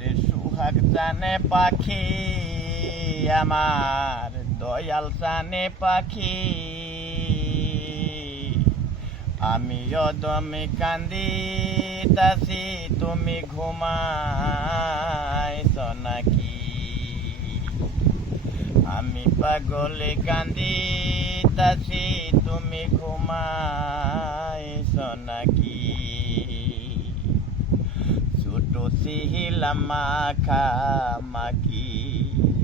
ওরে সুহাগ জানে পাখি, আমার দয়াল জানে পাখি। আমি অদমে কান্দি তাসি তুমি ঘুমাইছ নাকি? আমি পাগলে কান্দি তাসি তুমি ঘুমাইছ নাকি ছোট ছিলাম মাখা মাকি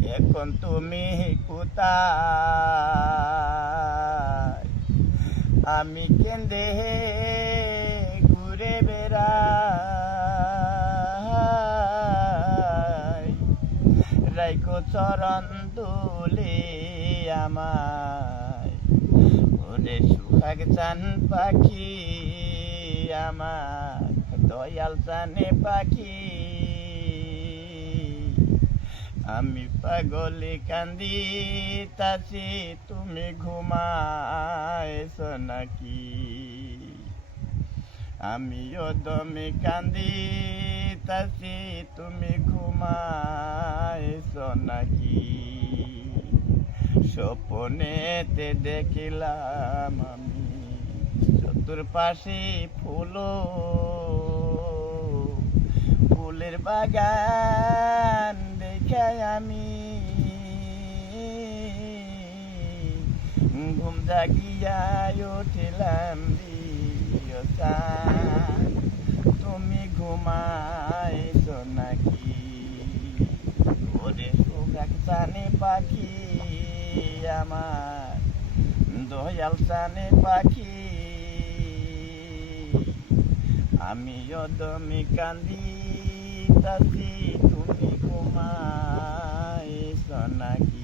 এখন তুমি কোথায়? আমি কেন্দে ঘুরে বেড়াই। রাইকো চরণ দুলে আমায়। ওরে সুহাগ চান পাখি আমার দয়াল চানে পাখি। আমি পাগলে কান্দি তাছি তুমি ঘুমাইছ নাকি? আমিও দমে কান্দি তাছি তুমি ঘুমাইছ নাকি? স্বপনেতে দেখিলাম আমি, চতুর্পাশে ফুল বাগান দেখে আমি। ঘুম জাগিয়া উঠিলাম তুমি ঘুমাইছ নাকি? ওরে সুখাক জানে পাখি আমার দয়াল জানে পাখি। আমি অদমি কান্দি তাসি তুমি কুমায় নাকি?